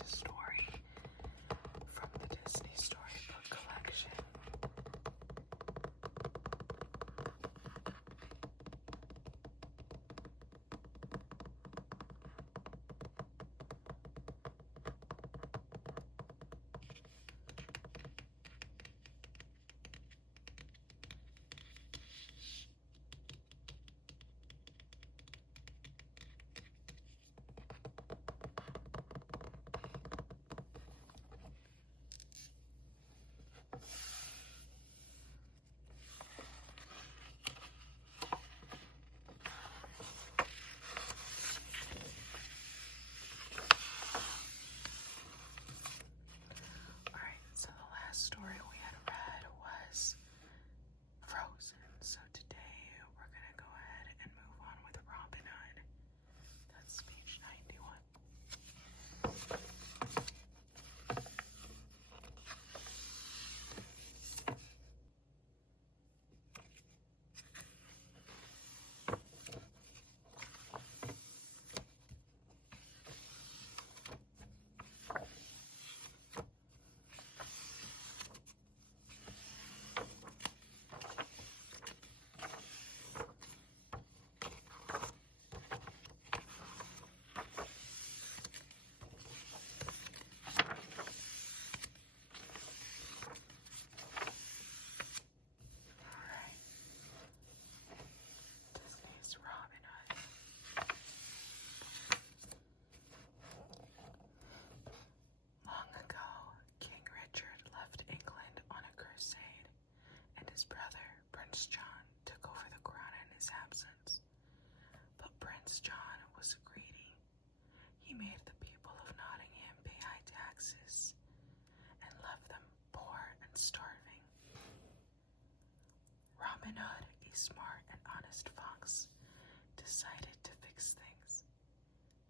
a story from the Disney Storybook Collection. So the last story we had read was Frozen. So today we're going to go ahead and move on with Robin Hood. That's page 91. Disney's Robin Hood. Long ago, King Richard left England on a crusade, and his brother, Prince John, took over the crown in his absence. But Prince John was greedy. He made the people of Nottingham pay high taxes and left them poor and starving. Robin Hood, a smart and honest fox, decided to fix things.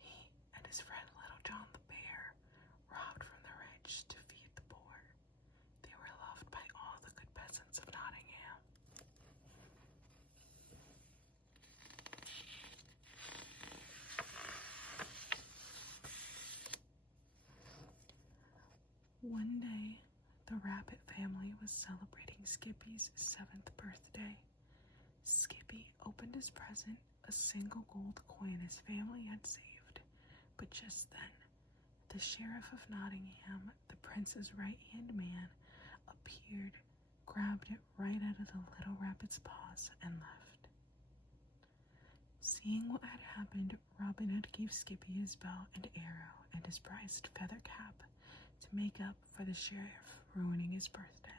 He and his friend Little John the Bear robbed from the rich to feed the poor. They were loved by all the good peasants of Nottingham. One day, the Rabbit family was celebrating Skippy's 7th birthday. Skippy opened his present, a single gold coin his family had saved. But just then, the Sheriff of Nottingham, the prince's right-hand man, appeared, grabbed it right out of the little rabbit's paws, and left. Seeing what had happened, Robin Hood gave Skippy his bow and arrow and his prized feather cap to make up for the sheriff ruining his birthday.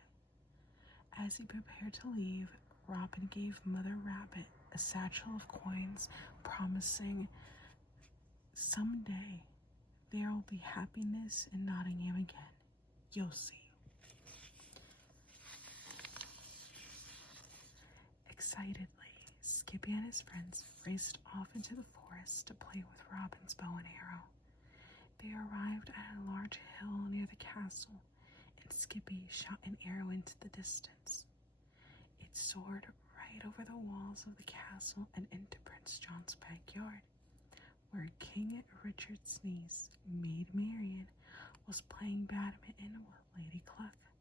As he prepared to leave, Robin gave Mother Rabbit a satchel of coins, promising, "Someday there will be happiness in Nottingham again. You'll see." Excitedly, Skippy and his friends raced off into the forest to play with Robin's bow and arrow. They arrived at a large hill near the castle, and Skippy shot an arrow into the distance. It soared right over the walls of the castle and into Prince John's backyard, where King Richard's niece, Maid Marian, was playing badminton with Lady Cluck.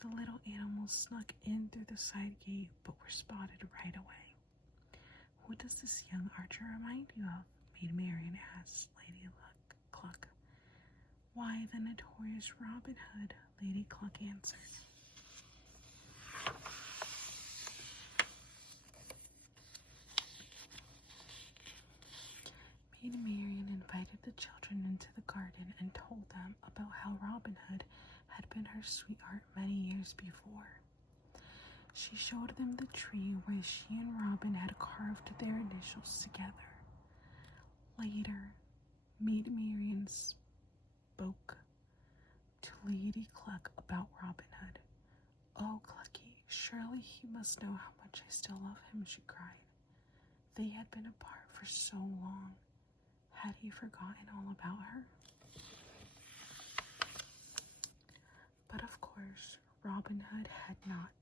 The little animals snuck in through the side gate, but were spotted right away. "Who does this young archer remind you of?" Maid Marian asked Lady Cluck. "Why, the notorious Robin Hood," Lady Cluck answered. Maid Marian invited the children into the garden and told them about how Robin Hood had been her sweetheart many years before. She showed them the tree where she and Robin had carved their initials together. Later, Maid Marian spoke to Lady Cluck about Robin Hood. "Oh, Clucky, surely he must know how much I still love him," she cried. They had been apart for so long. Had he forgotten all about her? But of course, Robin Hood had not.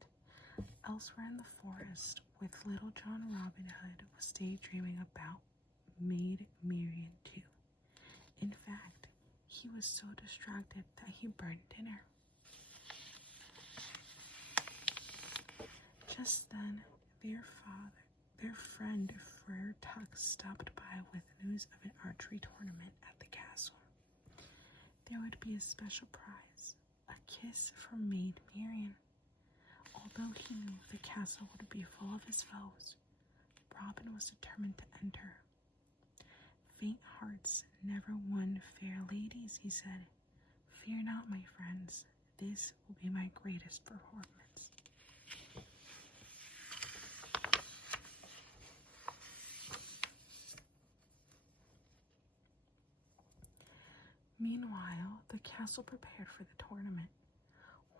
Elsewhere in the forest, with Little John, Robin Hood was daydreaming about Maid Marian too. In fact, He was so distracted that he burned dinner. Just then, their friend Friar Tuck stopped by with news of an archery tournament at the castle. There would be a special prize, a kiss from Maid Marian. Although he knew the castle would be full of his foes, Robin was determined to enter. Faint hearts never won fair ladies, he said. Fear not, my friends. This will be my greatest performance. Meanwhile, the castle prepared for the tournament.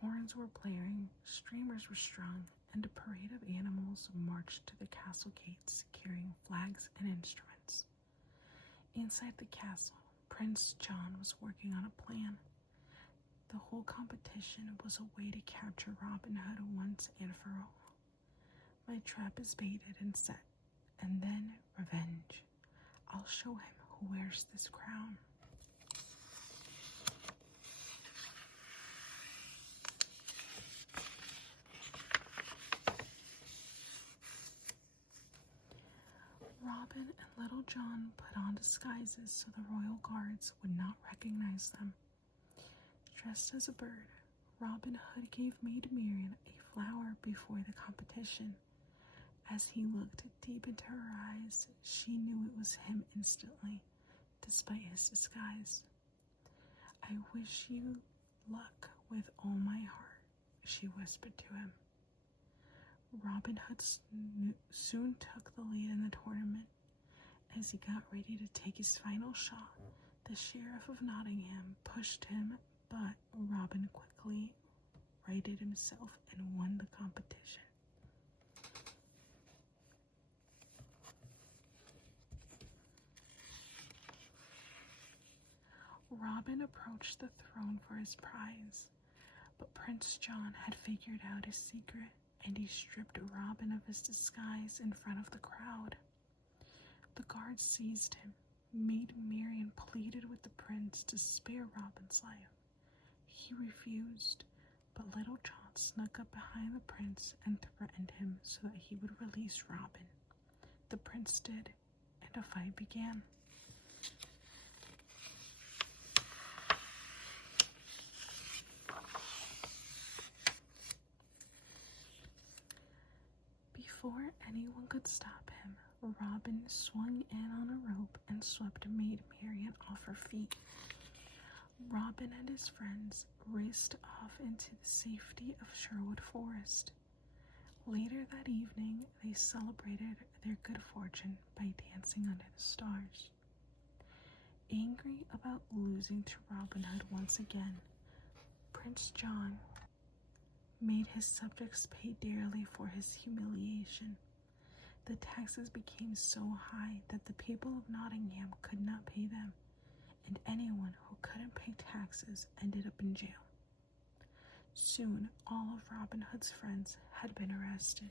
Horns were blaring, streamers were strung, and a parade of animals marched to the castle gates carrying flags and instruments. Inside the castle, Prince John was working on a plan. The whole competition was a way to capture Robin Hood once and for all. My trap is baited and set, and then revenge. I'll show him who wears this crown. Robin and Little John put on disguises so the royal guards would not recognize them. Dressed as a bird, Robin Hood gave Maid Marian a flower before the competition. As he looked deep into her eyes, she knew it was him instantly, despite his disguise. I wish you luck with all my heart, she whispered to him. Robin Hood soon took the lead in the tournament. As he got ready to take his final shot, the Sheriff of Nottingham pushed him, but Robin quickly righted himself and won the competition. Robin approached the throne for his prize, but Prince John had figured out his secret, and he stripped Robin of his disguise in front of the crowd. The guards seized him. Maid Marian pleaded with the prince to spare Robin's life. He refused, but Little John snuck up behind the prince and threatened him so that he would release Robin. The prince did, and a fight began. Before anyone could stop him, Robin swung in on a rope and swept Maid Marian off her feet. Robin and his friends raced off into the safety of Sherwood Forest. Later that evening, they celebrated their good fortune by dancing under the stars. Angry about losing to Robin Hood once again, Prince John made his subjects pay dearly for his humiliation. The taxes became so high that the people of Nottingham could not pay them, and anyone who couldn't pay taxes ended up in jail. Soon, all of Robin Hood's friends had been arrested.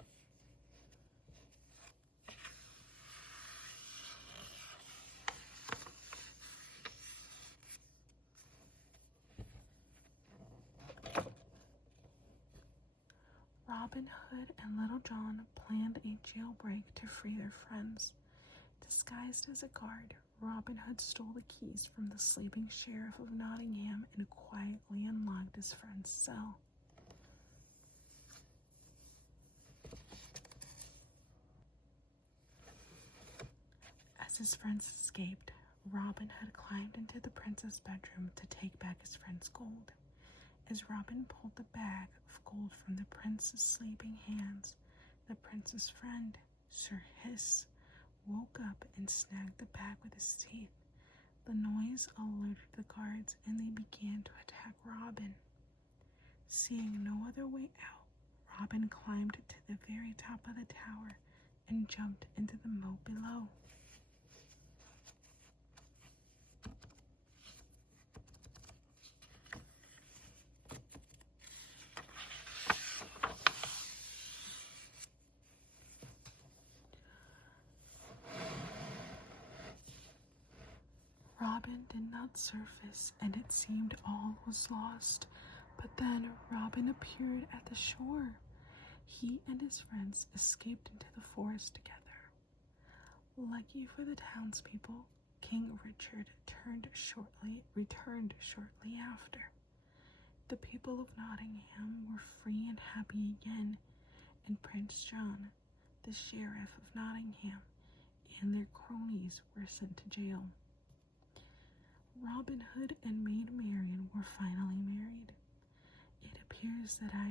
Robin Hood and Little John planned a jailbreak to free their friends. Disguised as a guard, Robin Hood stole the keys from the sleeping Sheriff of Nottingham and quietly unlocked his friend's cell. As his friends escaped, Robin Hood climbed into the prince's bedroom to take back his friend's gold. As Robin pulled the bag of gold from the prince's sleeping hands, the prince's friend, Sir Hiss, woke up and snagged the bag with his teeth. The noise alerted the guards, and they began to attack Robin. Seeing no other way out, Robin climbed to the very top of the tower and jumped into the moat below. Robin did not surface, and it seemed all was lost. But then Robin appeared at the shore. He and his friends escaped into the forest together. Lucky for the townspeople, King Richard returned shortly after. The people of Nottingham were free and happy again, and Prince John, the sheriff of Nottingham, and their cronies were sent to jail. Robin Hood and Maid Marian were finally married. It appears that I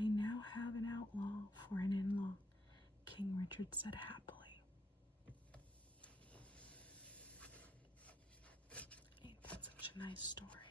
now have an outlaw for an in-law, King Richard said happily. Ain't that such a nice story?